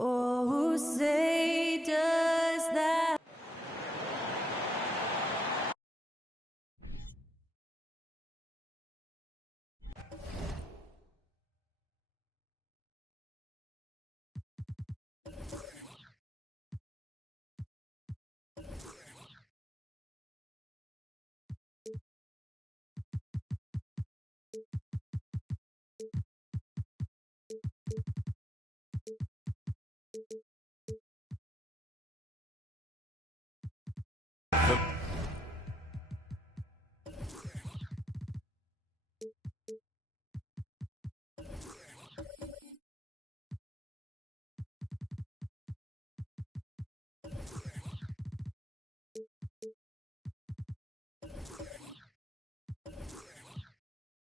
Oh, say does that.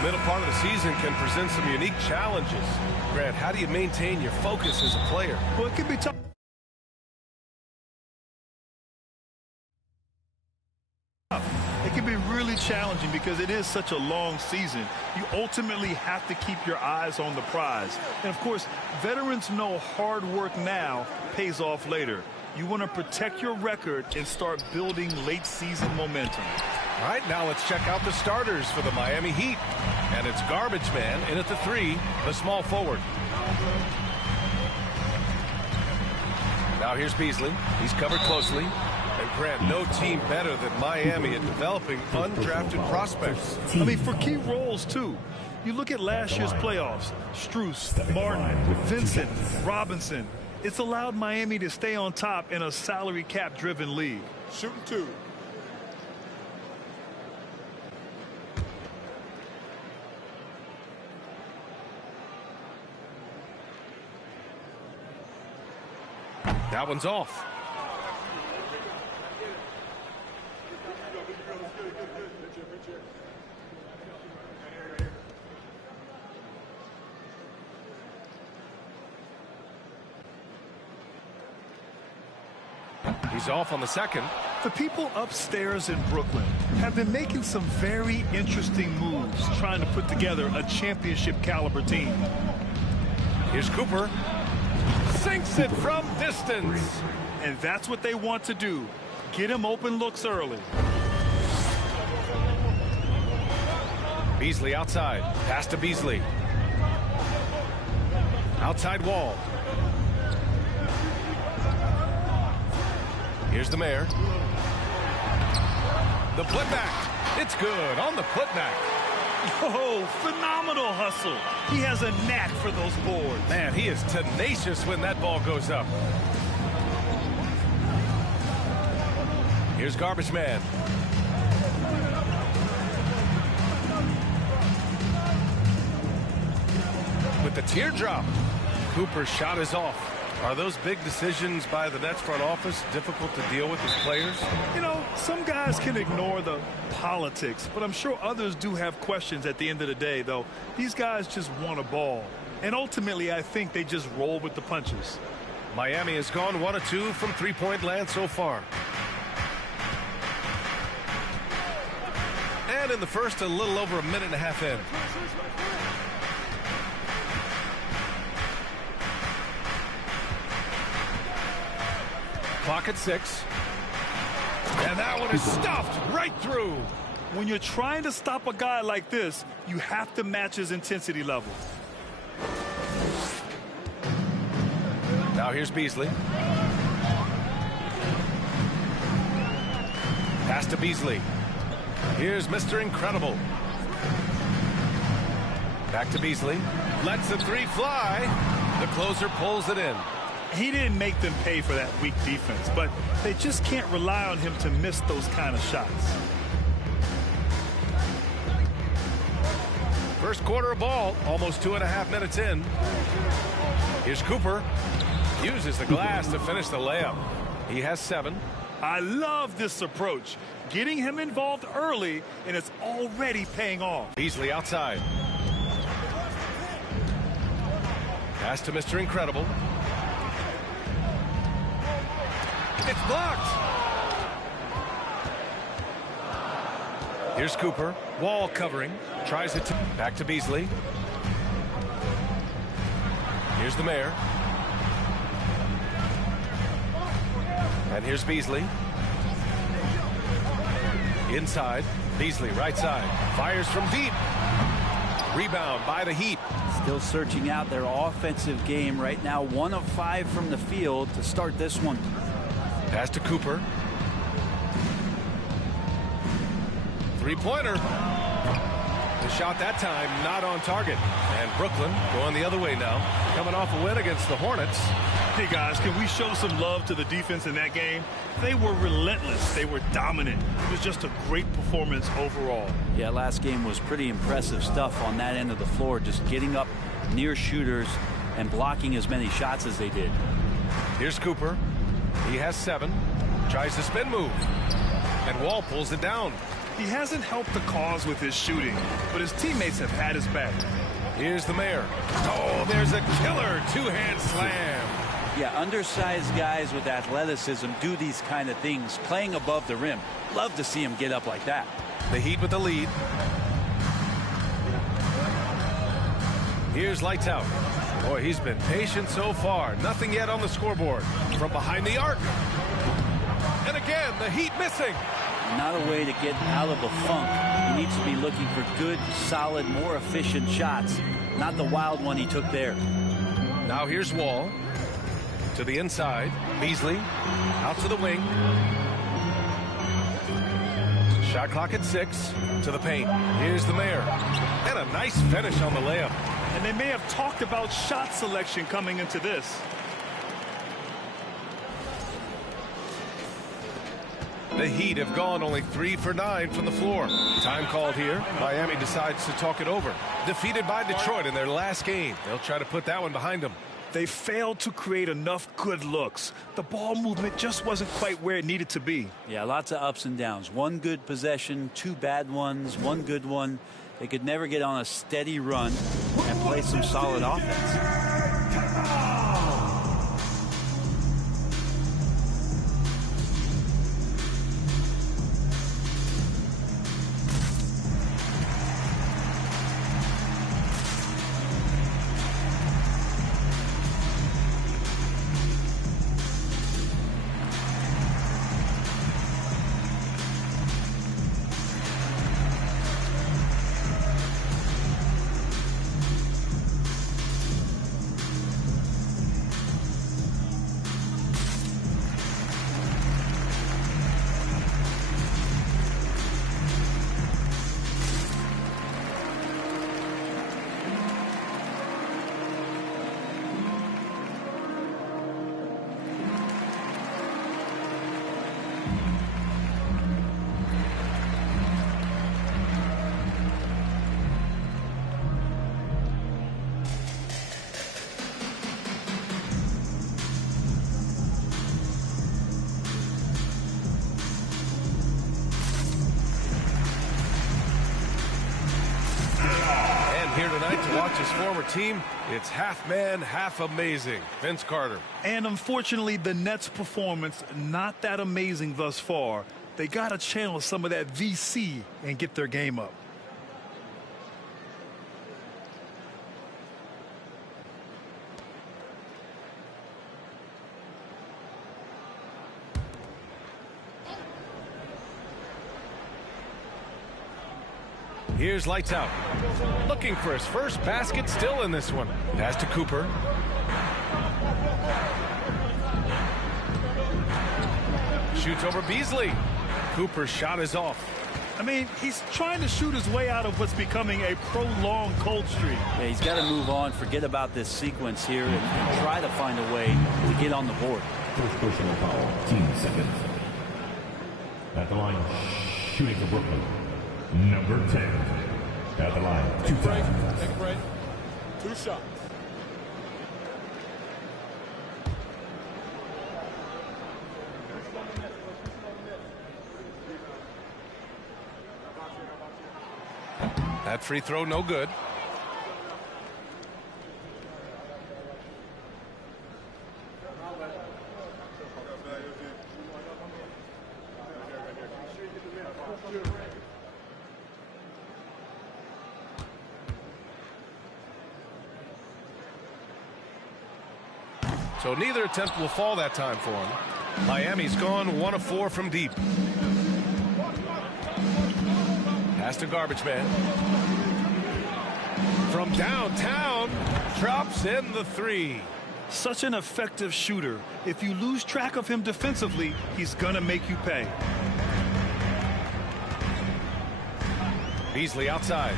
Middle part of the season can present some unique challenges. Grant, how do you maintain your focus as a player? Well, it can be tough. It can be really challenging because it is such a long season. You ultimately have to keep your eyes on the prize. And, of course, veterans know hard work now pays off later. You want to protect your record and start building late-season momentum. All right, now let's check out the starters for the Miami Heat. And it's Garbage Man in at the 3, the small forward. Now here's Beasley. He's covered closely. And Grant, no team better than Miami at developing undrafted prospects. I mean, for key roles, too. You look at last year's playoffs. Strus, Martin, Vincent, Robinson. It's allowed Miami to stay on top in a salary cap-driven league. Shooting 2. That one's off. He's off on the second. The people upstairs in Brooklyn have been making some very interesting moves trying to put together a championship caliber team. Here's Cooper. Sinks it from distance. And that's what they want to do. Get him open looks early. Beasley outside. Pass to Beasley. Outside wall. Here's the mayor. The putback. It's good on the putback. Oh, phenomenal hustle. He has a knack for those boards. Man, he is tenacious when that ball goes up. Here's Garbage Man. With the teardrop. Cooper's shot is off. Are those big decisions by the Nets front office difficult to deal with as players? You know, some guys can ignore the politics, but I'm sure others do have questions at the end of the day, though. These guys just want a ball. And ultimately, I think they just roll with the punches. Miami has gone 1 of 2 from three-point land so far. And in the first, a little over a minute and a half in. Clock at 6. And that one is stuffed right through. When you're trying to stop a guy like this, you have to match his intensity level. Now here's Beasley. Pass to Beasley. Here's Mr. Incredible. Back to Beasley. Lets the 3 fly. The closer pulls it in. He didn't make them pay for that weak defense, but they just can't rely on him to miss those kind of shots. First quarter of ball, almost 2.5 minutes in. Here's Cooper. Uses the glass to finish the layup. He has 7. I love this approach. Getting him involved early, and it's already paying off. Beasley outside. Pass to Mr. Incredible. It's blocked. Here's Cooper. Wall covering. Tries it. Back to Beasley. Here's the mayor. And here's Beasley. Inside. Beasley right side. Fires from deep. Rebound by the Heat. Still searching out their offensive game right now. 1 of 5 from the field to start this one. Pass to Cooper. Three-pointer. The shot that time not on target. And Brooklyn going the other way now. Coming off a win against the Hornets. Hey guys, can we show some love to the defense in that game? They were relentless. They were dominant. It was just a great performance overall. Yeah, last game was pretty impressive stuff on that end of the floor. Just getting up near shooters and blocking as many shots as they did. Here's Cooper. He has 7. Tries the spin move. And Wall pulls it down. He hasn't helped the cause with his shooting, but his teammates have had his back. Here's the mayor. Oh, there's a killer 2-hand slam. Yeah, undersized guys with athleticism do these kind of things, playing above the rim. Love to see him get up like that. The Heat with the lead. Here's lights out. Boy, he's been patient so far. Nothing yet on the scoreboard. From behind the arc. And again, the Heat missing. Not a way to get out of a funk. He needs to be looking for good, solid, more efficient shots. Not the wild one he took there. Now here's Wall. To the inside. Beasley. Out to the wing. Shot clock at 6. To the paint. Here's the mayor. And a nice finish on the layup. And they may have talked about shot selection coming into this. The Heat have gone only 3 for 9 from the floor. Time called here. Miami decides to talk it over. Defeated by Detroit in their last game. They'll try to put that one behind them. They failed to create enough good looks. The ball movement just wasn't quite where it needed to be. Yeah, lots of ups and downs. 1 good possession, 2 bad ones, 1 good one. They could never get on a steady run and play some solid offense. Here tonight to watch his former team, it's half man, half amazing. Vince Carter. And unfortunately, the Nets' performance, not that amazing thus far. They got to channel some of that VC and get their game up. Here's lights out. Looking for his first basket still in this one. Pass to Cooper. Shoots over Beasley. Cooper's shot is off. I mean, he's trying to shoot his way out of what's becoming a prolonged cold streak. Yeah, he's got to move on, forget about this sequence here, and try to find a way to get on the board. First personal foul, team seconds. At the line, shooting for Brooklyn. Number 10. At the line, 2 times. Take a break. 2 shots. That free throw no good. So neither attempt will fall that time for him. Miami's gone 1 of 4 from deep. Pass to garbage man. From downtown, drops in the 3. Such an effective shooter. If you lose track of him defensively, he's gonna make you pay. Beasley outside.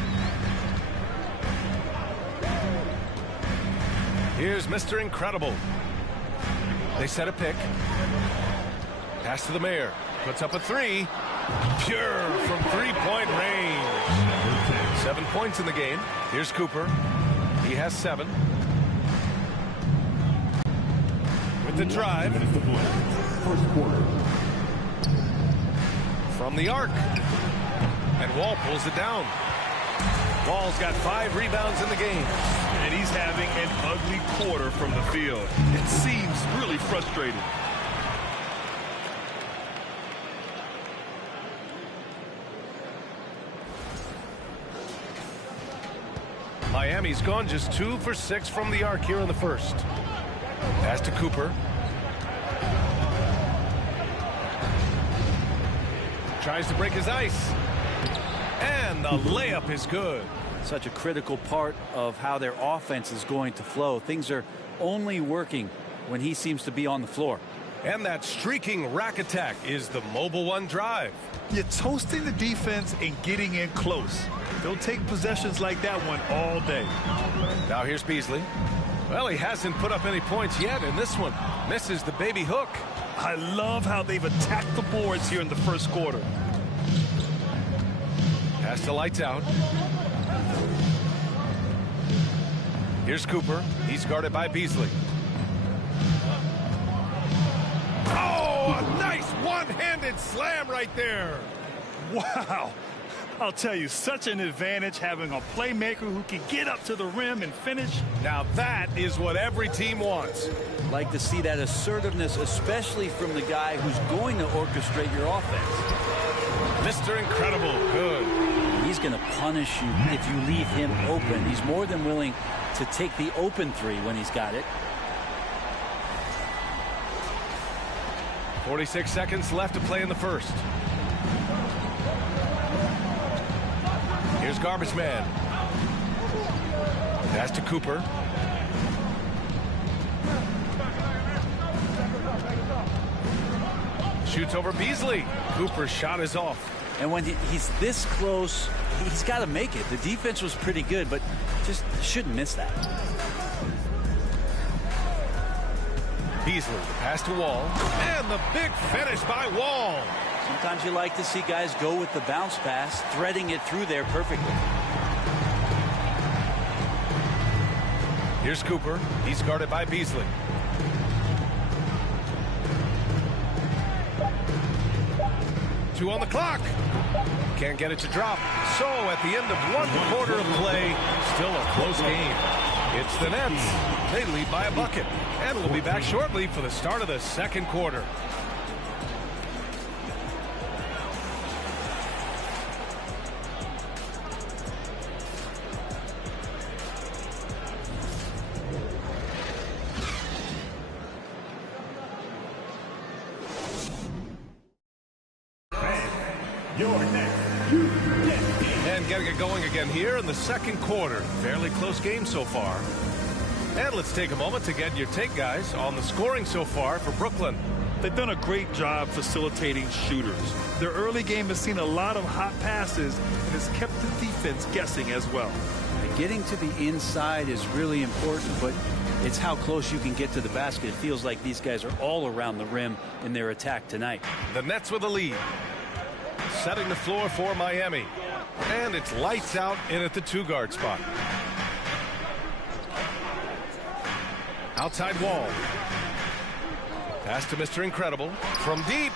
Here's Mr. Incredible. They set a pick. Pass to the mayor. Puts up a 3. Pure from three-point range. 7 points in the game. Here's Cooper. He has 7. With the drive. First quarter. From the arc. And Wall pulls it down. Wall's got 5 rebounds in the game. And he's having an ugly quarter from the field. It seems really frustrating. Miami's gone just 2 for 6 from the arc here in the first. Pass to Cooper. Tries to break his ice. And the layup is good. Such a critical part of how their offense is going to flow. Things are only working when he seems to be on the floor. And that streaking rack attack is the Mobile One drive. You're toasting the defense and getting in close. They'll take possessions like that one all day. Now here's Beasley. Well, he hasn't put up any points yet, and this one misses the baby hook. I love how they've attacked the boards here in the first quarter. Pass to lights out. Here's Cooper. He's guarded by Beasley. Oh, a nice one-handed slam right there. Wow. I'll tell you, such an advantage having a playmaker who can get up to the rim and finish. Now that is what every team wants. Like to see that assertiveness, especially from the guy who's going to orchestrate your offense. Mr. Incredible, good. He's going to punish you if you leave him open. He's more than willing to take the open 3 when he's got it. 46 seconds left to play in the first. Here's garbage man. Pass to Cooper. Shoots over Beasley. Cooper's shot is off. And when he's this close, he's got to make it. The defense was pretty good, but just shouldn't miss that. Beasley, pass to Wall. And the big finish by Wall. Sometimes you like to see guys go with the bounce pass, threading it through there perfectly. Here's Cooper. He's guarded by Beasley. Two on the clock. Can't get it to drop. So at the end of 1 quarter of play, still a close game. It's the Nets. They lead by a bucket. And we'll be back shortly for the start of the second quarter. And getting it going again here in the second quarter. Fairly close game so far. And let's take a moment to get your take, guys, on the scoring so far for Brooklyn. They've done a great job facilitating shooters. Their early game has seen a lot of hot passes and has kept the defense guessing as well. And getting to the inside is really important, but it's how close you can get to the basket. It feels like these guys are all around the rim in their attack tonight. The Nets with a lead. Setting the floor for Miami. And it's lights out in at the 2-guard spot. Outside Wall. Pass to Mr. Incredible. From deep.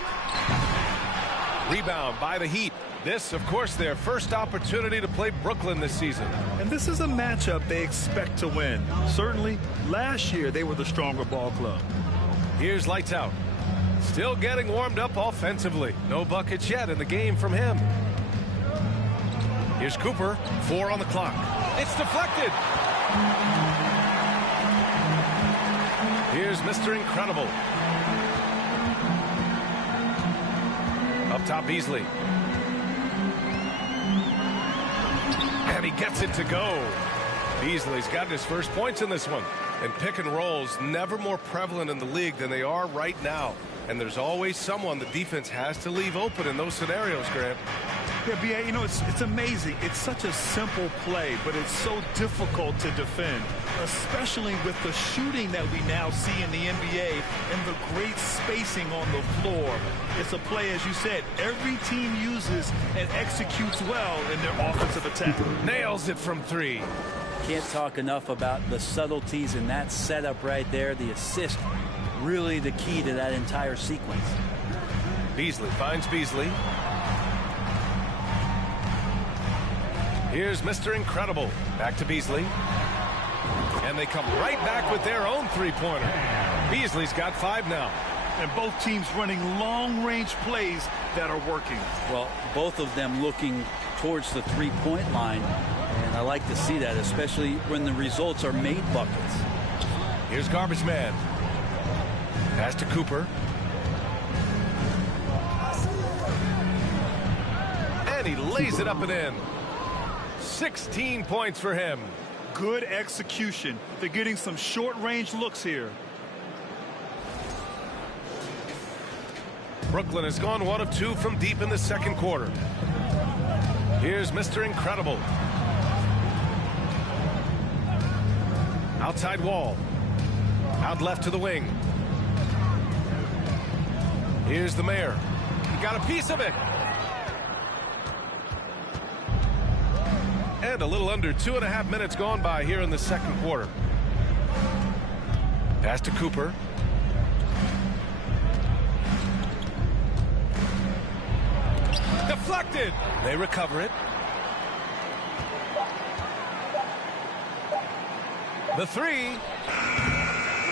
Rebound by the Heat. This, of course, their first opportunity to play Brooklyn this season. And this is a matchup they expect to win. Certainly, last year they were the stronger ball club. Here's Lights Out. Still getting warmed up offensively. No buckets yet in the game from him. Here's Cooper. 4 on the clock. It's deflected. Here's Mr. Incredible. Up top, Beasley. And he gets it to go. Beasley's gotten his first points in this one. And pick and rolls never more prevalent in the league than they are right now. And there's always someone the defense has to leave open in those scenarios, Grant. Yeah, B.A., you know, it's amazing. It's such a simple play, but it's so difficult to defend, especially with the shooting that we now see in the NBA and the great spacing on the floor. It's a play, as you said, every team uses and executes well in their offensive attack. Nails it from 3. Can't talk enough about the subtleties in that setup right there. The assist, really the key to that entire sequence. Beasley finds Beasley. Here's Mr. Incredible. Back to Beasley. And they come right back with their own three-pointer. Beasley's got 5 now. And both teams running long-range plays that are working. Well, both of them looking towards the three-point line. And I like to see that, especially when the results are made buckets. Here's Garbage Man. Pass to Cooper. And he lays it up and in. 16 points for him. Good execution. They're getting some short-range looks here. Brooklyn has gone 1 of 2 from deep in the second quarter. Here's Mr. Incredible. Outside Wall. Out left to the wing. Here's the Mayor. He got a piece of it. And a little under 2.5 minutes gone by here in the second quarter. Pass to Cooper. Deflected. They recover it. The 3.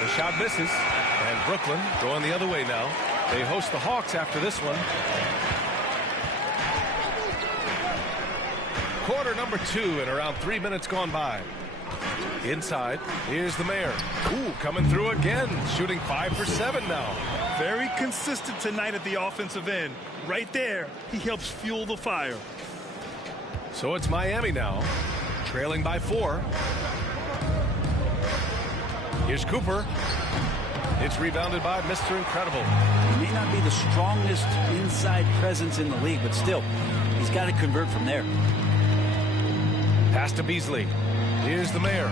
The shot misses. And Brooklyn going the other way now. They host the Hawks after this one. Quarter number 2 and around 3 minutes gone by. Inside, here's the Mayor. Ooh, coming through again, shooting 5 for 7 now. Very consistent tonight at the offensive end. Right there, he helps fuel the fire. So it's Miami now, trailing by 4. Here's Cooper. It's rebounded by Mr. Incredible. He may not be the strongest inside presence in the league, but still, he's got to convert from there. Pass to Beasley. Here's the Mayor.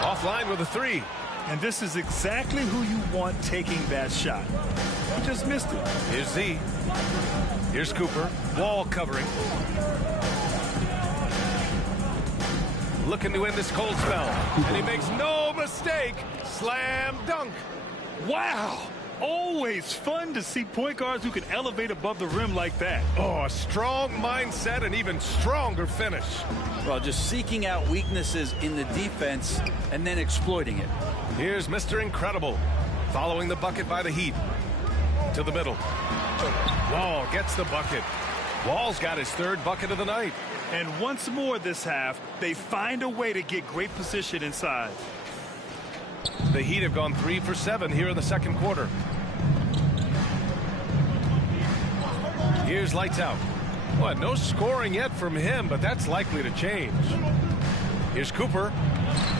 Offline with a 3. And this is exactly who you want taking that shot. He just missed it. Here's Z. Here's Cooper. Wall covering. Looking to end this cold spell. And he makes no mistake. Slam dunk. Wow. Always fun to see point guards who can elevate above the rim like that. Oh, a strong mindset and even stronger finish. Well, just seeking out weaknesses in the defense and then exploiting it. Here's Mr. Incredible. Following the bucket by the Heat. To the middle. Wall gets the bucket. Wall's got his 3rd bucket of the night. And once more this half, they find a way to get great position inside. The Heat have gone 3 for 7 here in the second quarter. Here's Lights Out. Well, no scoring yet from him, but that's likely to change. Here's Cooper.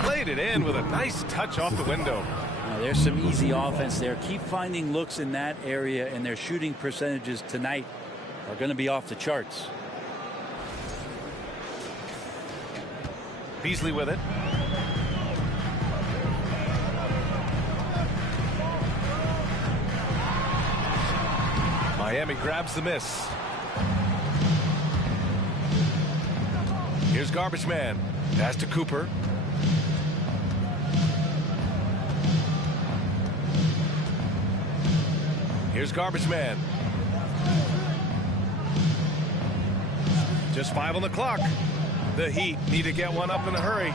Played it in with a nice touch off the window. Now, there's some easy offense there. Keep finding looks in that area, and their shooting percentages tonight are going to be off the charts. Beasley with it. Miami grabs the miss. Here's Garbage Man. Pass to Cooper. Here's Garbage Man. Just 5 on the clock. The Heat need to get one up in a hurry.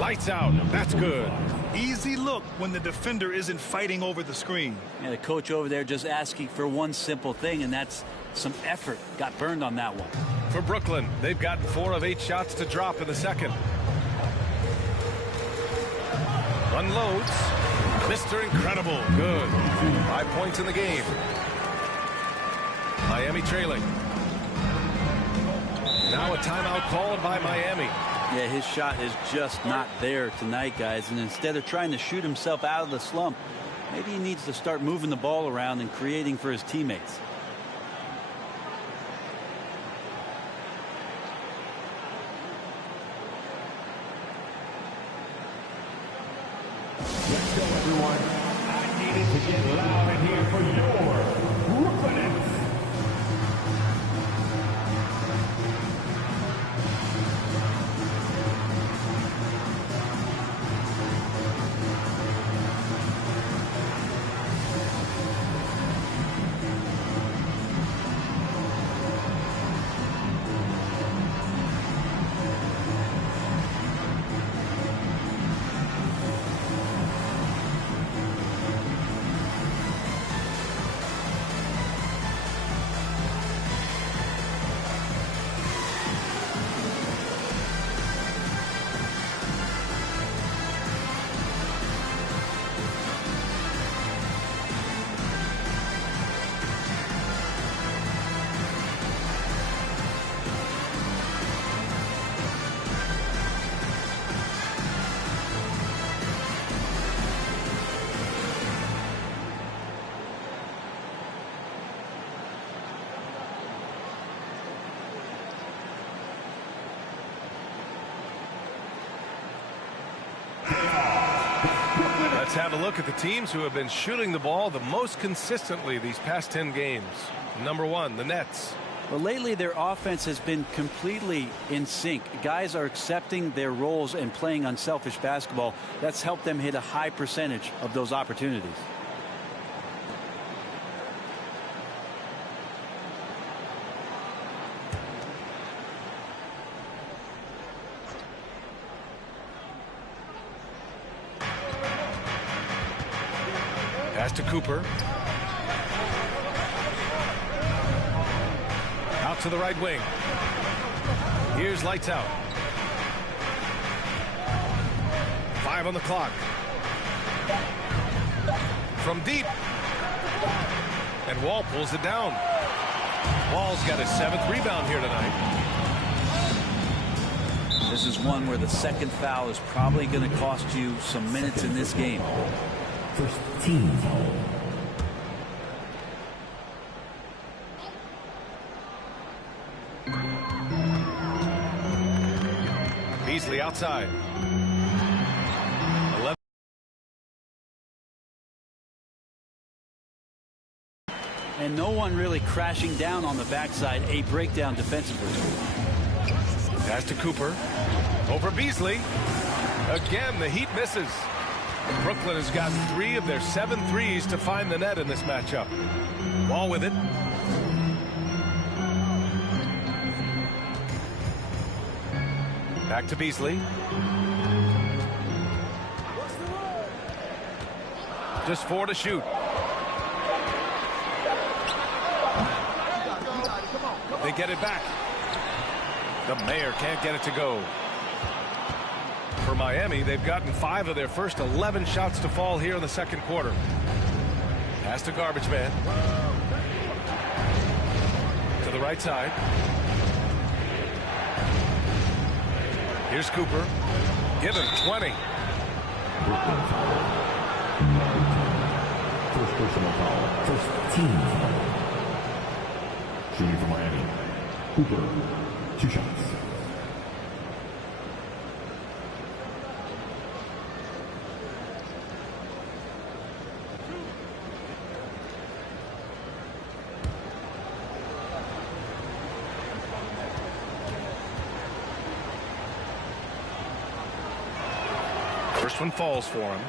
Lights out. That's good. Easy look when the defender isn't fighting over the screen. And the coach over there just asking for one simple thing, and that's some effort. Got burned on that one. For Brooklyn, they've gotten 4 of 8 shots to drop in the second. Unloads. Mr. Incredible. Good. 5 points in the game. Miami trailing. Now a timeout called by Miami. Yeah, his shot is just not there tonight, guys. And instead of trying to shoot himself out of the slump, maybe he needs to start moving the ball around and creating for his teammates. Let's go, everyone. I needed to get loud in here for your Brooklyn Nets. Let's have a look at the teams who have been shooting the ball the most consistently these past 10 games. Number 1, the Nets. Well, lately their offense has been completely in sync. Guys are accepting their roles and playing unselfish basketball. That's helped them hit a high percentage of those opportunities. Pass to Cooper. Out to the right wing. Here's lights out. 5 on the clock. From deep. And Wall pulls it down. Wall's got his 7th rebound here tonight. This is one where the second foul is probably going to cost you some minutes in this game. First team foul. Beasley outside. 11. And no one really crashing down on the backside. A breakdown defensively. Pass to Cooper. Over Beasley. Again, the Heat misses. Brooklyn has got 3 of their 7 threes to find the net in this matchup. Ball with it. Back to Beasley. Just 4 to shoot. They get it back. The Mayor can't get it to go. For Miami, they've gotten 5 of their first 11 shots to fall here in the second quarter. Pass to Garbage Man. To the right side. Here's Cooper. Give him 20. Brooklyn foul. Number 10. First personal foul. First team foul. Shooting for Miami. Cooper. 2 shots. First one falls for him.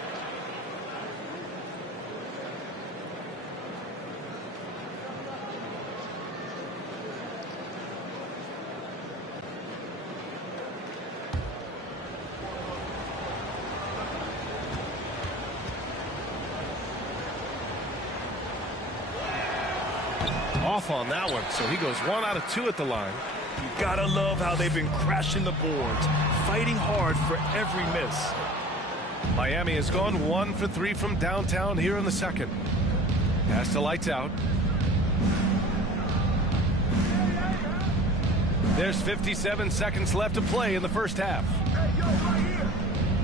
off on that one, so he goes 1 out of 2 at the line. You gotta love how they've been crashing the boards, fighting hard for every miss. Miami has gone 1 for 3 from downtown here in the second. Pass to Lights Out. There's 57 seconds left to play in the first half.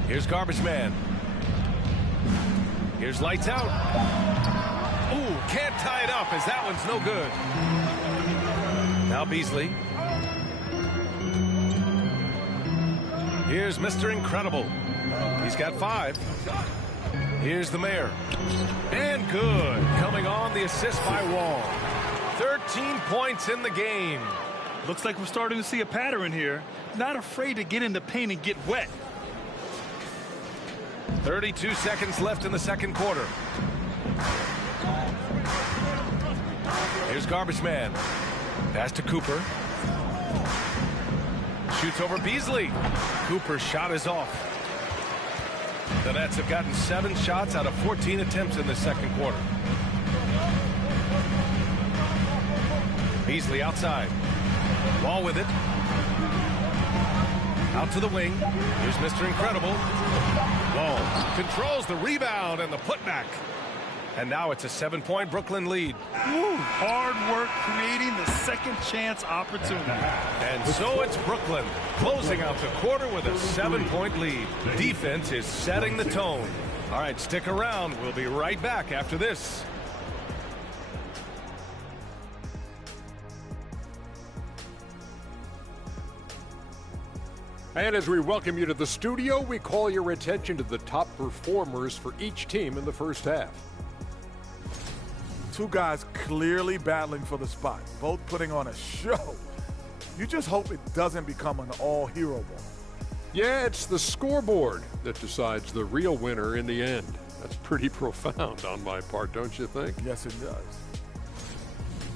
Here's Garbage Man. Here's Lights Out. Ooh, can't tie it up as that one's no good. Now Beasley. Here's Mr. Incredible. He's got 5. Here's the Mayor. And good. Coming on the assist by Wall. 13 points in the game. Looks like we're starting to see a pattern here. Not afraid to get in the paint and get wet. 32 seconds left in the second quarter. Here's Garbage Man. Pass to Cooper. Shoots over Beasley. Cooper's shot is off. The Nets have gotten 7 shots out of 14 attempts in the second quarter. Beasley outside. Wall with it. Out to the wing. Here's Mr. Incredible. Wall controls the rebound and the putback. And now it's a 7-point Brooklyn lead. Woo, hard work creating the second chance opportunity. And so it's Brooklyn closing out the quarter with a 7-point lead. Defense is setting the tone. All right, stick around. We'll be right back after this. And as we welcome you to the studio, we call your attention to the top performers for each team in the first half. Two guys clearly battling for the spot, both putting on a show. You just hope it doesn't become an all-hero ball. Yeah, it's the scoreboard that decides the real winner in the end. That's pretty profound on my part, don't you think? Yes, it does.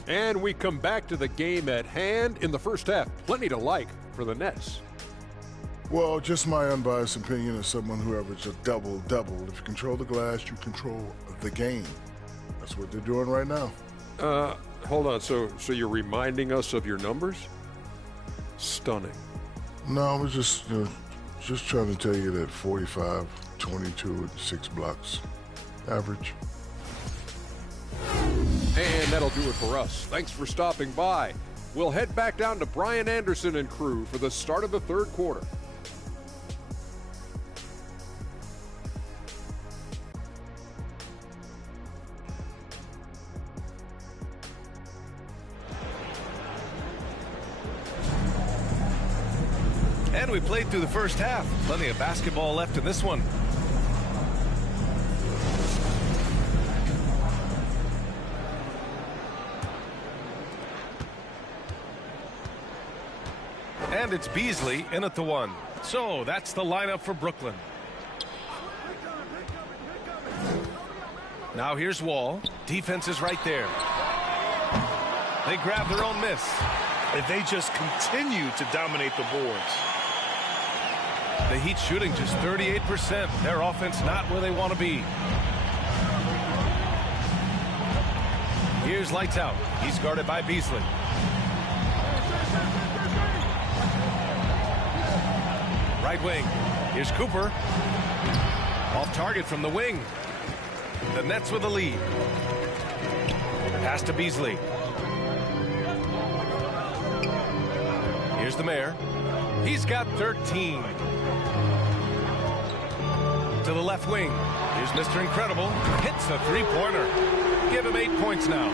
And we come back to the game at hand in the first half. Plenty to like for the Nets. Well, just my unbiased opinion as someone who averaged a double-double. If you control the glass, you control the game. That's what they're doing right now. Hold on. So you're reminding us of your numbers? Stunning. No, I was just trying to tell you that 45, 22, and 6 blocks. Average. And that'll do it for us. Thanks for stopping by. We'll head back down to Brian Anderson and crew for the start of the third quarter. And we played through the first half. Plenty of basketball left in this one. And it's Beasley in at the 1. So that's the lineup for Brooklyn. Now here's Wall. Defense is right there. They grab their own miss. And they just continue to dominate the boards. The Heat shooting just 38%. Their offense not where they want to be. Here's Lights Out. He's guarded by Beasley. Right wing. Here's Cooper. Off target from the wing. The Nets with the lead. Pass to Beasley. Here's the Mayor. He's got 13. To the left wing. Here's Mr. Incredible. Hits a three-pointer. Give him 8 points now.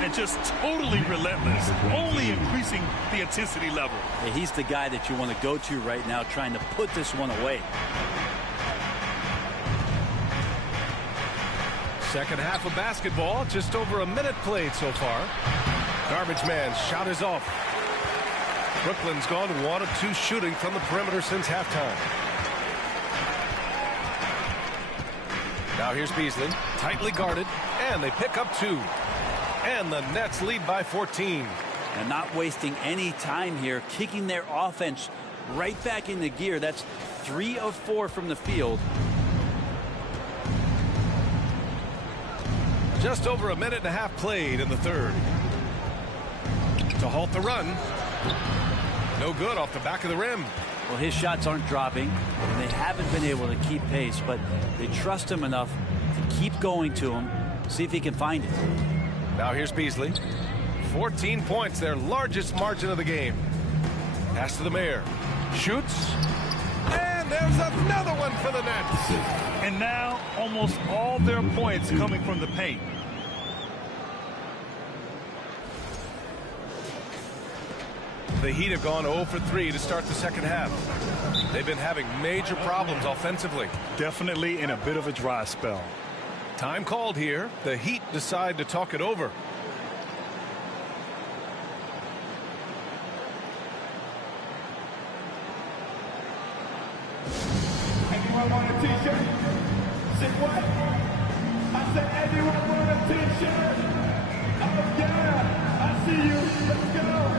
And just totally relentless. Only increasing the intensity level. Yeah, he's the guy that you want to go to right now trying to put this one away. Second half of basketball. Just over a minute played so far. Garbage Man shot is off. Brooklyn's gone 1 of 2 shooting from the perimeter since halftime. Now here's Beasley, tightly guarded, and they pick up 2. And the Nets lead by 14. And not wasting any time here, kicking their offense right back into gear. That's 3 of 4 from the field. Just over a minute and a half played in the third. to halt the run. No good off the back of the rim. Well, his shots aren't dropping, and they haven't been able to keep pace, but they trust him enough to keep going to him, see if he can find it. Now here's Beasley. 14 points, their largest margin of the game. Pass to the Mayor. Shoots. And there's another one for the Nets. And now almost all their points coming from the paint. The Heat have gone 0 for 3 to start the second half. They've been having major problems offensively. Definitely in a bit of a dry spell. Time called here. The Heat decide to talk it over. Anyone want a t-shirt? Say what? I said anyone want a t-shirt? Oh yeah, I see you. Let's go.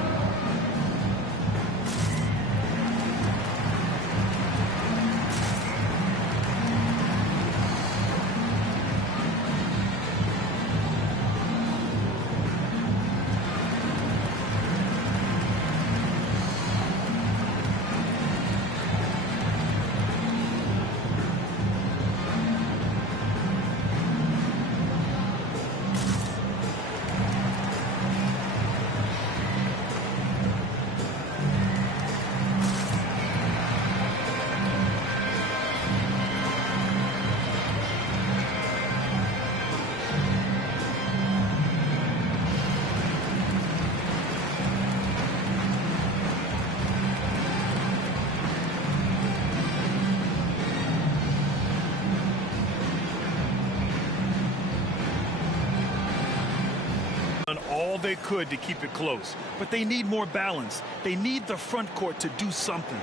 All they could to keep it close, but they need more balance. They need the front court to do something.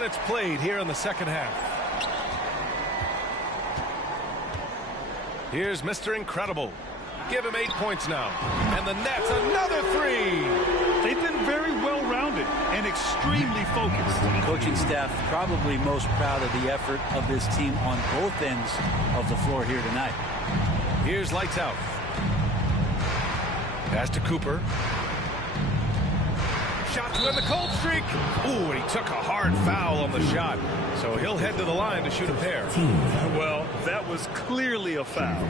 It's played here in the second half. Here's Mr. Incredible. Give him 8 points now. And the Nets, another three. They've been very well-rounded and extremely focused. Coaching staff probably most proud of the effort of this team on both ends of the floor here tonight. Here's lights out. Pass to Cooper. Shot to end the cold streak. Ooh, and he took a hard foul on the shot. So he'll head to the line to shoot a pair. Well, that was clearly a foul.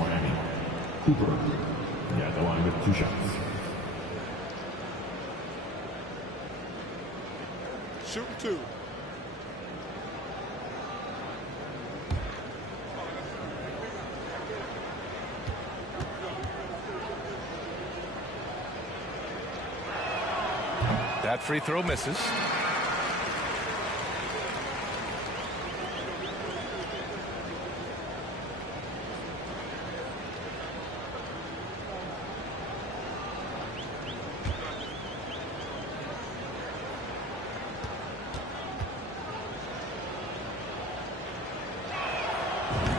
Cooper, yeah, the line with 2 shots. Shooting 2. That free throw misses.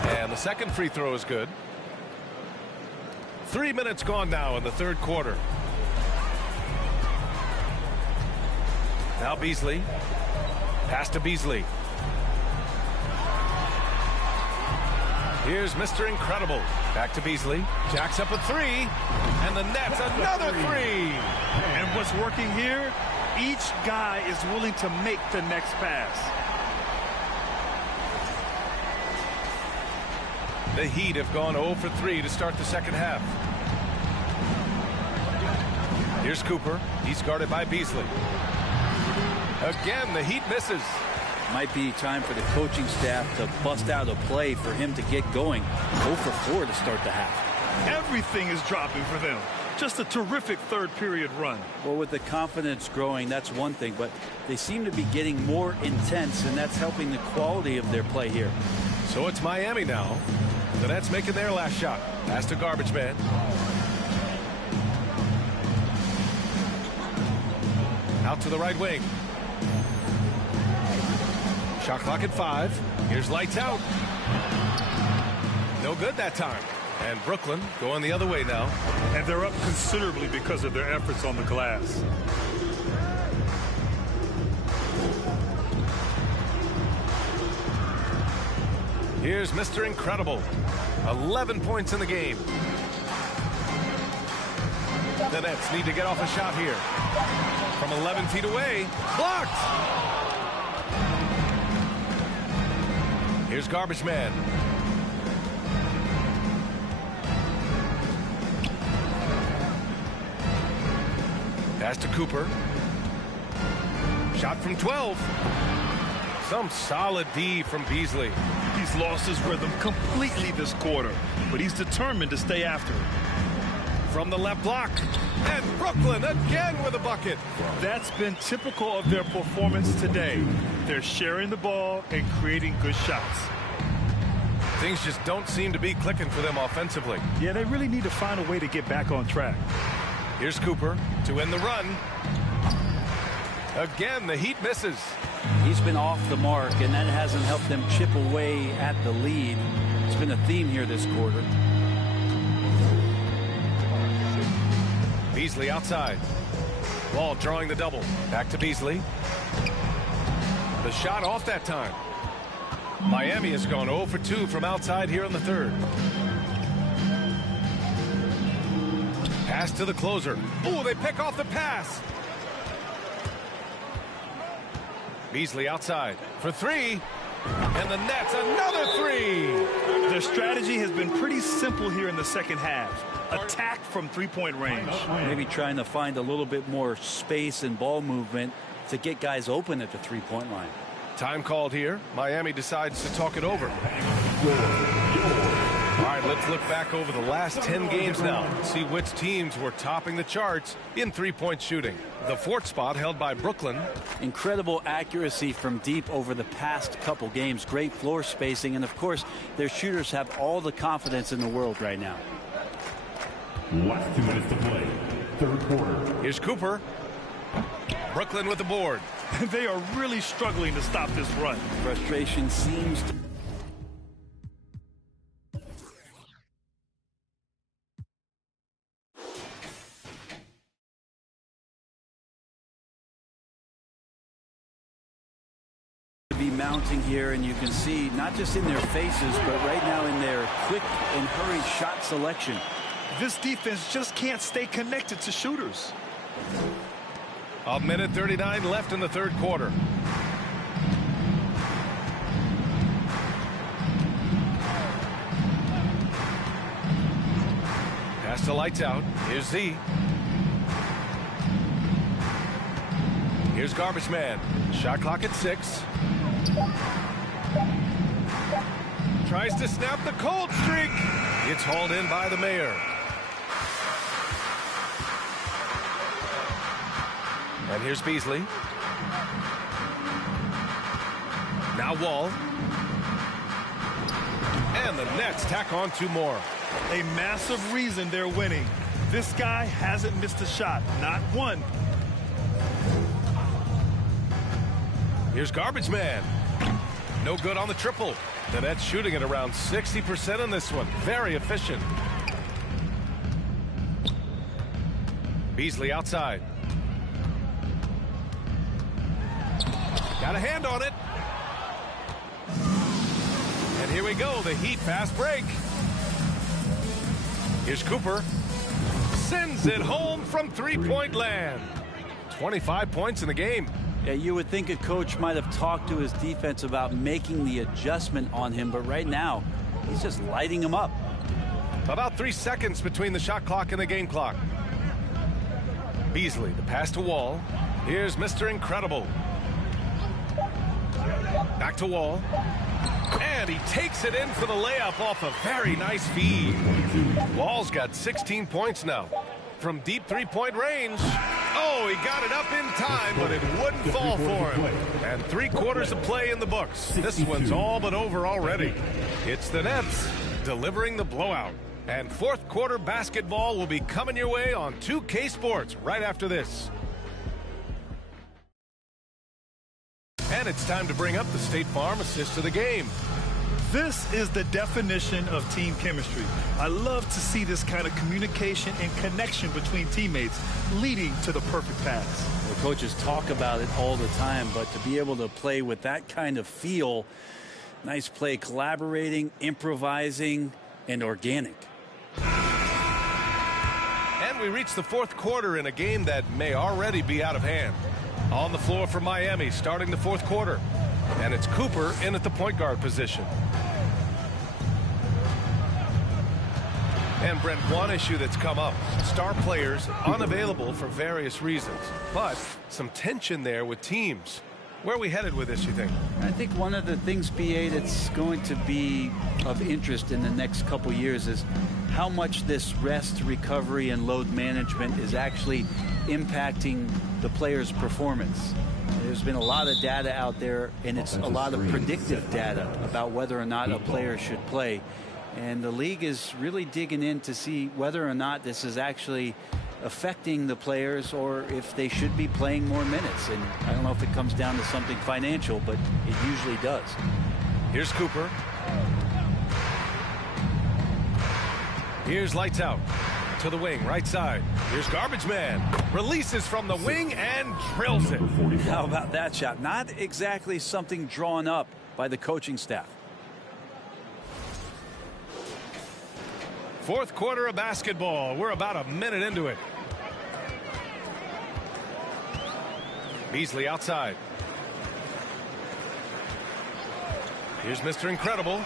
And the second free throw is good. 3 minutes gone now in the third quarter. Now Beasley. Pass to Beasley. Here's Mr. Incredible. Back to Beasley. Jacks up a three. And the Nets, another three. And what's working here? Each guy is willing to make the next pass. The Heat have gone 0 for 3 to start the second half. Here's Cooper. He's guarded by Beasley. Again, the Heat misses. Might be time for the coaching staff to bust out a play for him to get going. 0 for 4 to start the half. Everything is dropping for them. Just a terrific third period run. Well, with the confidence growing, that's one thing, but they seem to be getting more intense, and that's helping the quality of their play here. So it's Miami now. The Nets making their last shot. Pass to Garbage Man. Out to the right wing. Shot clock at 5. Here's lights out. No good that time. And Brooklyn going the other way now. And they're up considerably because of their efforts on the glass. Here's Mr. Incredible. 11 points in the game. The Nets need to get off a shot here. From 11 feet away. Blocked! Here's Garbage Man. Pass to Cooper. Shot from 12. Some solid D from Beasley. He's lost his rhythm completely this quarter, but he's determined to stay after it. From the left block. And Brooklyn again with a bucket. That's been typical of their performance today. They're sharing the ball and creating good shots. Things just don't seem to be clicking for them offensively. Yeah, they really need to find a way to get back on track. Here's Cooper to end the run. Again, the Heat misses. He's been off the mark, and that hasn't helped them chip away at the lead. It's been a theme here this quarter. Beasley outside. Wall drawing the double. Back to Beasley. The shot off that time. Miami has gone 0 for 2 from outside here in the third. Pass to the closer. Oh, they pick off the pass. Beasley outside for three. And the Nets, another three. Their strategy has been pretty simple here in the second half. Attack from three-point range. Maybe trying to find a little bit more space and ball movement to get guys open at the three-point line. Time called here. Miami decides to talk it over. All right, let's look back over the last 10 games now and see which teams were topping the charts in three-point shooting. The fourth spot held by Brooklyn. Incredible accuracy from deep over the past couple games. Great floor spacing, and of course, their shooters have all the confidence in the world right now. Last 2 minutes to play. Third quarter. Here's Cooper. Brooklyn with the board. They are really struggling to stop this run. Frustration seems to be mounting here, and you can see not just in their faces, but right now in their quick and hurried shot selection. This defense just can't stay connected to shooters. A minute 39 left in the third quarter. Pass to lights out. Here's Z. Here's Garbage Man. Shot clock at 6. Tries to snap the cold streak. It's hauled in by the Mayor. And here's Beasley. Now Wall. And the Nets tack on 2 more. A massive reason they're winning. This guy hasn't missed a shot, not one. Here's Garbage Man. No good on the triple. The Nets shooting at around 60% on this one. Very efficient. Beasley outside. Got a hand on it. And here we go, the Heat fast break. Here's Cooper. Sends it home from three-point land. 25 points in the game. Yeah, you would think a coach might have talked to his defense about making the adjustment on him, but right now, he's just lighting him up. About 3 seconds between the shot clock and the game clock. Beasley, the pass to Wall. Here's Mr. Incredible. Back to Wall. And he takes it in for the layup off a very nice feed. Wall's got 16 points now. From deep three-point range. Oh, he got it up in time, but it wouldn't fall for him. And 3 quarters of play in the books. This one's all but over already. It's the Nets delivering the blowout. And fourth quarter basketball will be coming your way on 2K Sports right after this. And it's time to bring up the State Farm assist of the game. This is the definition of team chemistry. I love to see this kind of communication and connection between teammates leading to the perfect pass. The coaches talk about it all the time, but to be able to play with that kind of feel, nice play, collaborating, improvising, and organic. And we reach the fourth quarter in a game that may already be out of hand. On the floor for Miami, starting the fourth quarter. And it's Cooper in at the point guard position. And Brent, one issue that's come up, star players unavailable for various reasons, but some tension there with teams. Where are we headed with this, you think? I think one of the things, BA, that's going to be of interest in the next couple years is how much this rest, recovery, and load management is actually impacting the player's performance. There's been a lot of data out there, and it's a lot of predictive data about whether or not a player should play. And the league is really digging in to see whether or not this is actually affecting the players or if they should be playing more minutes. And I don't know if it comes down to something financial, but it usually does. Here's Cooper. Here's lights out to the wing, right side. Here's Garbage Man. Releases from the wing and drills it. How about that shot? Not exactly something drawn up by the coaching staff. Fourth quarter of basketball. We're about a minute into it. Beasley outside. Here's Mr. Incredible.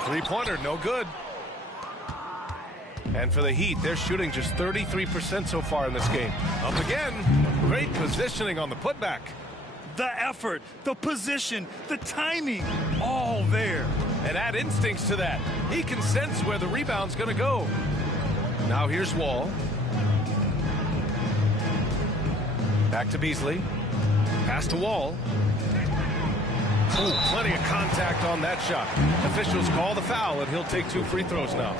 Three-pointer, no good. And for the Heat, they're shooting just 33% so far in this game. Up again. Great positioning on the putback. The effort, the position, the timing, all there. And add instincts to that. He can sense where the rebound's going to go. Now here's Wall. Back to Beasley. Pass to Wall. Oh, plenty of contact on that shot. Officials call the foul, and he'll take 2 free throws now.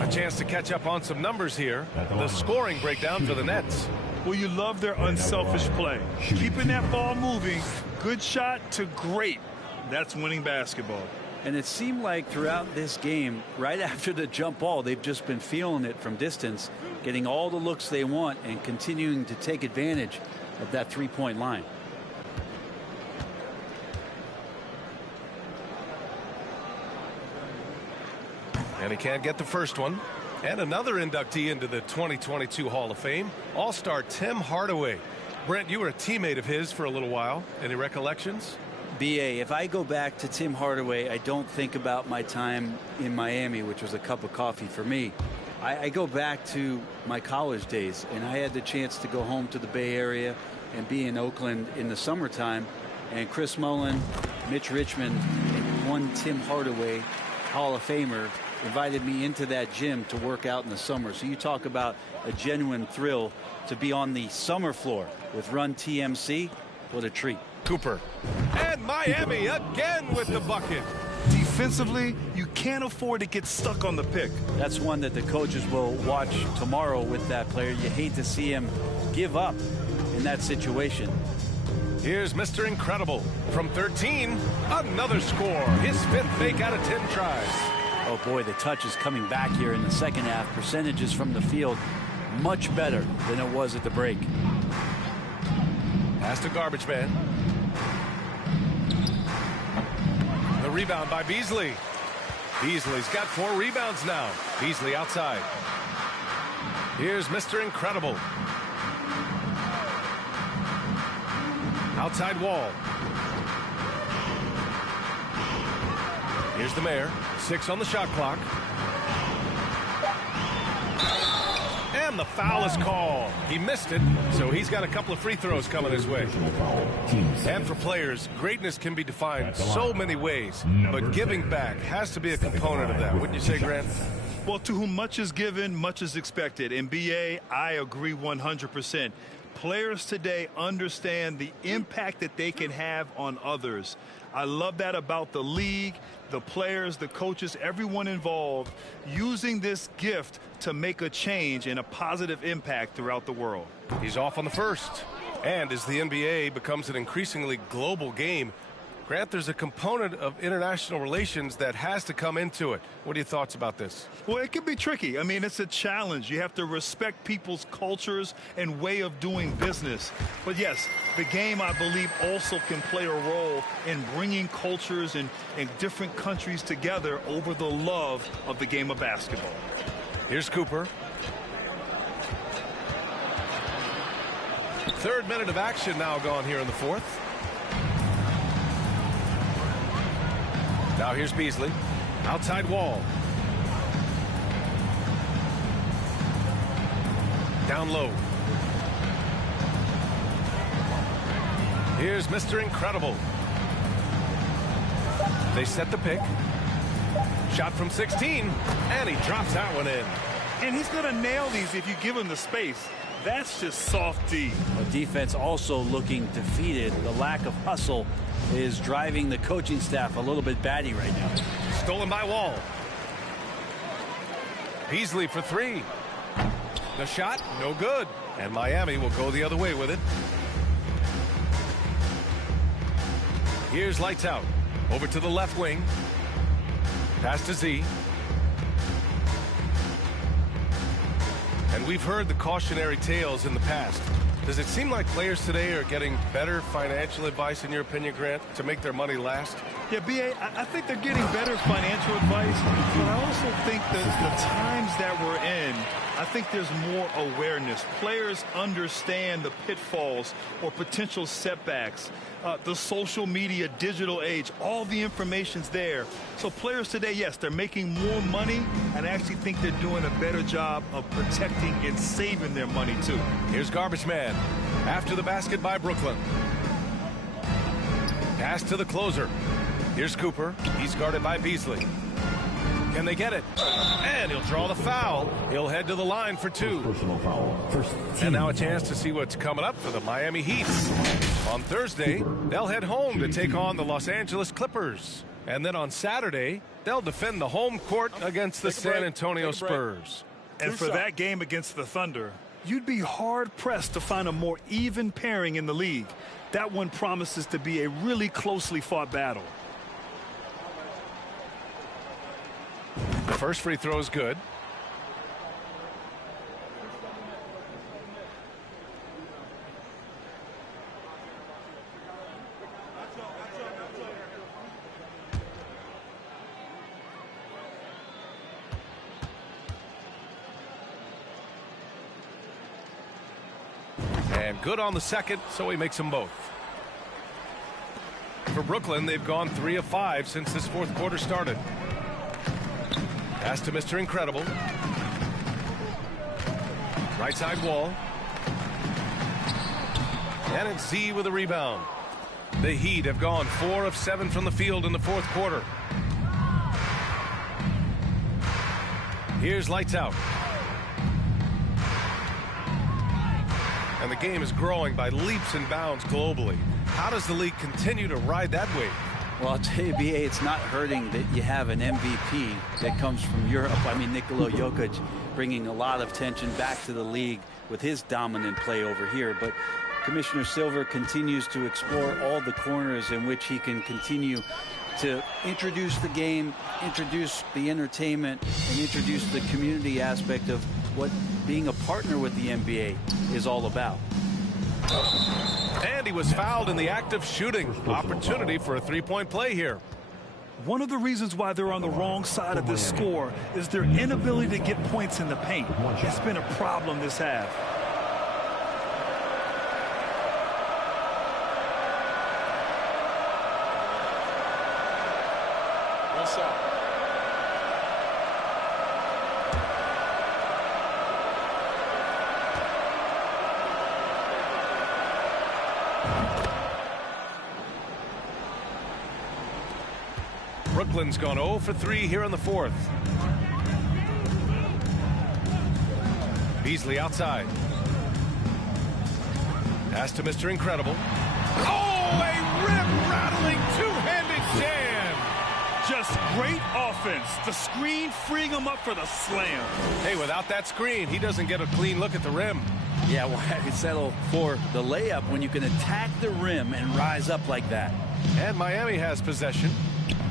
A chance to catch up on some numbers here. The scoring breakdown for the Nets. Well, you love their unselfish play. Keeping that ball moving, good shot to great. That's winning basketball. And it seemed like throughout this game, right after the jump ball, they've just been feeling it from distance, getting all the looks they want and continuing to take advantage of that three-point line. And he can't get the first one. And another inductee into the 2022 Hall of Fame, All-Star Tim Hardaway. Brent, you were a teammate of his for a little while. Any recollections? BA, if I go back to Tim Hardaway, I don't think about my time in Miami, which was a cup of coffee for me. I go back to my college days, and I had the chance to go home to the Bay Area and be in Oakland in the summertime. And Chris Mullin, Mitch Richmond, and one Tim Hardaway, Hall of Famer, invited me into that gym to work out in the summer. So you talk about a genuine thrill to be on the summer floor with Run TMC. What a treat. Cooper. And Miami again with the bucket. Defensively, you can't afford to get stuck on the pick. That's one that the coaches will watch tomorrow with that player. You hate to see him give up in that situation. Here's Mr. Incredible. From 13, another score. His 5th make out of 10 tries. Oh boy, the touch is coming back here in the second half. Percentages from the field much better than it was at the break. Pass to Garbage Man. The rebound by Beasley. Beasley's got 4 rebounds now. Beasley outside. Here's Mr. Incredible. Outside Wall. Here's the Mayor. 6 on the shot clock. And the foul is called. He missed it, so he's got a couple of free throws coming his way. And for players, greatness can be defined so many ways, but giving back has to be a component of that. Wouldn't you say, Grant? Well, to whom much is given, much is expected. In BA, I agree 100%. Players today understand the impact that they can have on others. I love that about the league, the players, the coaches, everyone involved, using this gift to make a change and a positive impact throughout the world. He's off on the first. And as the NBA becomes an increasingly global game, Grant, there's a component of international relations that has to come into it. What are your thoughts about this? Well, it can be tricky. I mean, it's a challenge. You have to respect people's cultures and way of doing business. But yes, the game, I believe, also can play a role in bringing cultures and different countries together over the love of the game of basketball. Here's Cooper. Third minute of action now gone here in the fourth. Now here's Beasley. Outside wall. Down low. Here's Mr. Incredible. They set the pick. Shot from 16, and he drops that one in. And he's going to nail these if you give him the space. That's just soft D. The defense also looking defeated. The lack of hustle is driving the coaching staff a little bit batty right now. Stolen by Wall. Beasley for three. The shot, no good. And Miami will go the other way with it. Here's lights out. Over to the left wing. Pass to Z. And we've heard the cautionary tales in the past. Does it seem like players today are getting better financial advice, in your opinion, Grant, to make their money last? Yeah, B.A., I think they're getting better financial advice, but I also think that the times that we're in, I think there's more awareness. Players understand the pitfalls or potential setbacks. The social media, digital age, all the information's there. So players today, yes, they're making more money, and I actually think they're doing a better job of protecting and saving their money, too. Here's Garbage Man. After the basket by Brooklyn. Pass to the closer. Here's Cooper. He's guarded by Beasley. Can they get it? And he'll draw the foul. He'll head to the line for two. Personal foul. First team. And now a chance to see what's coming up for the Miami Heat. On Thursday, they'll head home to take on the Los Angeles Clippers. And then on Saturday, they'll defend the home court against the San Antonio Spurs. And for that game against the Thunder, you'd be hard-pressed to find a more even pairing in the league. That one promises to be a really closely fought battle. The first free throw is good. And good on the second, so he makes them both. For Brooklyn, they've gone 3 of 5 since this fourth quarter started. Pass to Mr. Incredible. Right side wall. And it's Z with a rebound. The Heat have gone 4 of 7 from the field in the fourth quarter. Here's lights out. And the game is growing by leaps and bounds globally. How does the league continue to ride that wave? Well, I'll tell you, B.A., it's not hurting that you have an MVP that comes from Europe. I mean, Nikola Jokic bringing a lot of tension back to the league with his dominant play over here. But Commissioner Silver continues to explore all the corners in which he can continue to introduce the game, introduce the entertainment, and introduce the community aspect of what being a partner with the NBA is all about. And he was fouled in the act of shooting. Opportunity for a three-point play here. One of the reasons why they're on the wrong side of this score is their inability to get points in the paint. It's been a problem this half. What's up? Brooklyn's gone 0 for 3 here in the fourth. Beasley outside. Pass to Mr. Incredible. Oh, a rim-rattling two-handed jam. Just great offense. The screen freeing him up for the slam. Hey, without that screen, he doesn't get a clean look at the rim. Yeah, why settle for the layup when you can attack the rim and rise up like that? And Miami has possession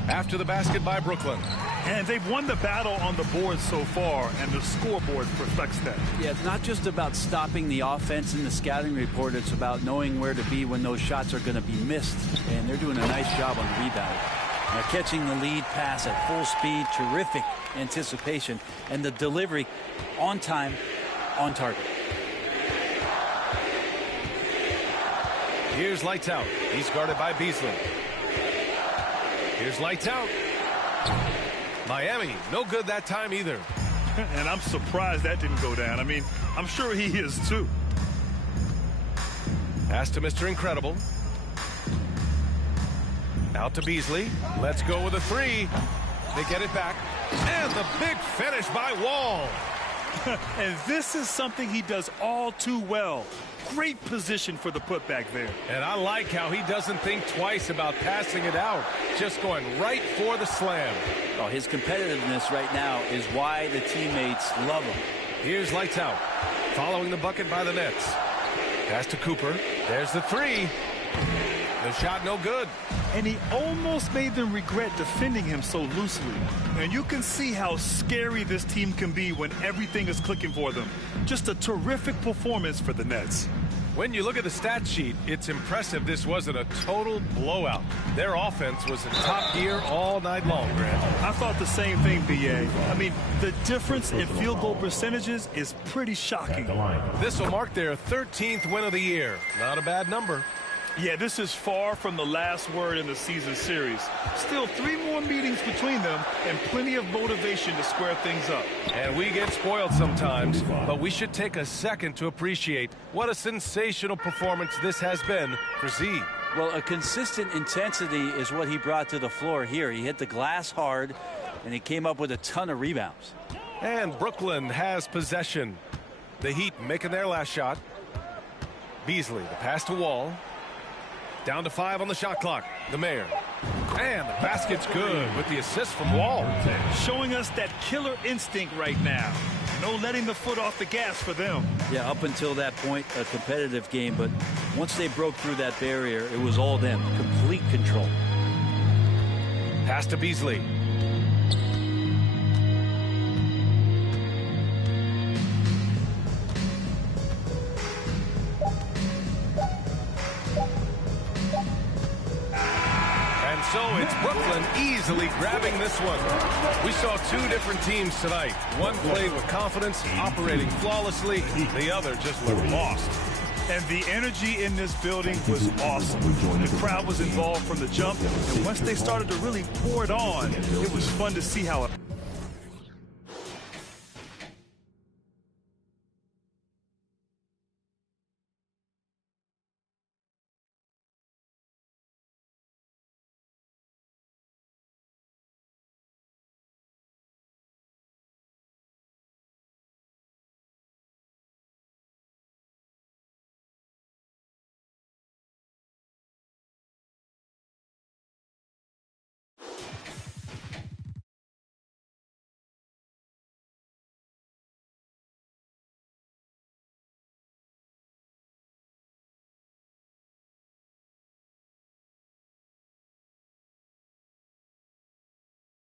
after the basket by Brooklyn. And they've won the battle on the board so far, and the scoreboard reflects that. Yeah, it's not just about stopping the offense in the scouting report. It's about knowing where to be when those shots are going to be missed. And they're doing a nice job on the rebound. Now catching the lead pass at full speed, terrific anticipation, and the delivery on time, on target. Here's Lights Out. He's guarded by Beasley. Here's Lights Out. Miami, no good that time either. And I'm surprised that didn't go down. I mean, I'm sure he is too. Pass to Mr. Incredible. Out to Beasley. Let's go with a three. They get it back. And the big finish by Wall. And this is something he does all too well. Great position for the putback there. And I like how he doesn't think twice about passing it out. Just going right for the slam. Oh, his competitiveness right now is why the teammates love him. Here's Lights Out. Following the bucket by the Nets. Pass to Cooper. There's the three. The shot no good. And he almost made them regret defending him so loosely. And you can see how scary this team can be when everything is clicking for them. Just a terrific performance for the Nets. When you look at the stat sheet, it's impressive this wasn't a total blowout. Their offense was in top gear all night long, Grant. I thought the same thing, B.A. I mean, the difference in field goal percentages is pretty shocking. This will mark their 13th win of the year. Not a bad number. Yeah, this is far from the last word in the season series. Still 3 more meetings between them and plenty of motivation to square things up. And we get spoiled sometimes, but we should take a second to appreciate what a sensational performance this has been for Z. Well, a consistent intensity is what he brought to the floor here. He hit the glass hard, and he came up with a ton of rebounds. And Brooklyn has possession. The Heat making their last shot. Beasley, the pass to Wall. Down to 5 on the shot clock. The Mayor. And the basket's good with the assist from Wall. Showing us that killer instinct right now. No letting the foot off the gas for them. Yeah, up until that point, a competitive game. But once they broke through that barrier, it was all them. Complete control. Pass to Beasley. So it's Brooklyn easily grabbing this one. We saw 2 different teams tonight. One played with confidence, operating flawlessly. The other just looked lost. And the energy in this building was awesome. The crowd was involved from the jump, and once they started to really pour it on, it was fun to see how it